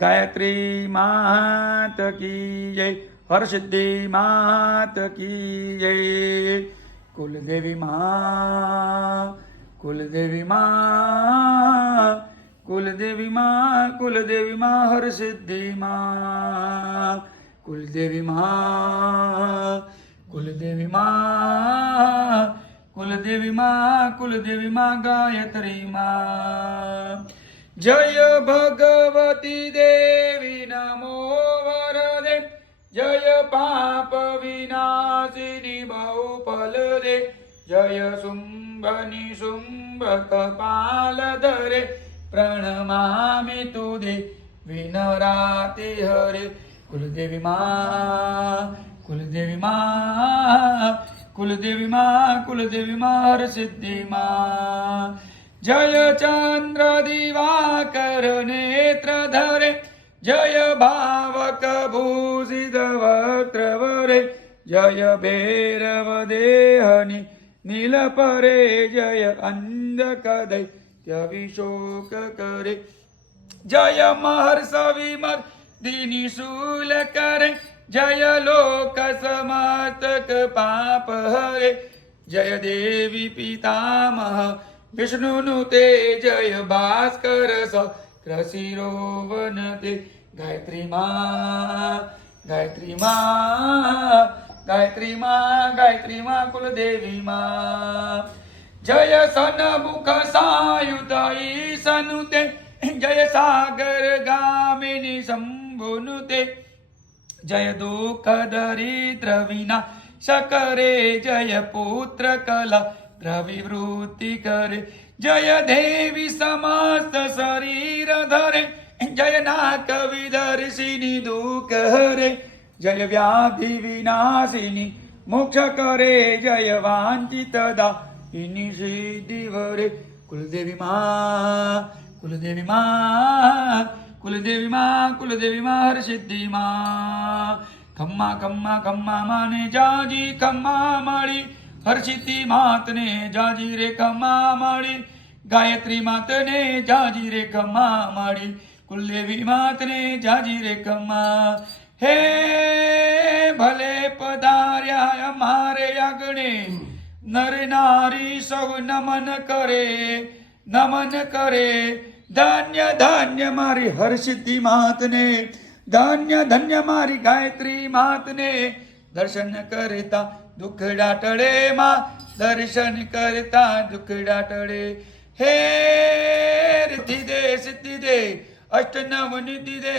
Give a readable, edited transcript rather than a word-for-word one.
गायत्री मात की जय, हरसिद्धि मात की जय। कुलदेवी माँ, कुलदेवी माँ, कुलदेवी माँ, कुलदेवी माँ, हरसिद्धि माँ, कुलदेवी माँ, कुलदेवी माँ, कुलदेवी माँ, कुलदेवी माँ, गायत्री माँ। जय भगवती देवी नमो वरदे, जय पाप विनाशिनी बहुफल दे, जय शुंभ निशुंभ कपाल धरे, प्रणमामि तुदे विनराति हरे। कुलदेवी माँ, कुलदेवी माँ, कुलदेवी माँ, कुलदेवी माँ, हरसिद्धि माँ। जय चंद्र दिवाकर नेत्र धरे, जय भावक भूषित वक्त्र वरे, जय भैरव देहनि नील परे, जय अंधक दैत्य विशोक करे, जय महर्ष विमर्दिनि शूल करे, जय लोक समस्तक पाप हरे, जय देवी पितामह विष्णुनुते, जय भास्कर शिरोवनते। गायत्री माँ, गायत्री माँ, गायत्री माँ, गायत्री माँ, कुलदेवी माँ। जय सनमुख सायुध ईशनुते, जय सागर गामिनी शंभुनुते, जय दुख दरिद्र विनाश करे, जय पुत्र कला प्रविवृत्ति करे, जय देवी समस्त शरीर धरे, जय नाक विदर्शिनी दुख हरे, जय व्याधि विनाशिनी मोक्ष करे, जय वांछित दायिनी सिद्धि वरे। कुलदेवी माँ, कुलदेवी माँ, कुलदेवी माँ, कुलदेवी माँ, हरसिद्धि माँ। खम्मा खम्मा खम्मा माने जाजी खम्मा माड़ी, हरसिद्धि मात ने जाजी रे खम्मा माड़ी, गायत्री मात ने जाजी रे खम्मा माड़ी, कुलदेवी मात ने जाजी रे खम्मा। हे भले पधार्या हमारे आंगणे, नर नारी सब नमन करे, नमन करे। धन्य धन्य मारी हरसिद्धि मात ने, धन्य धन्य मारी गायत्री मात ने, दर्शन करता दुख डाटड़े माँ, दर्शन करता दुख डाटड़े। हे रिद्धि दे सिद्धि दे अष्ट नव निधि दे।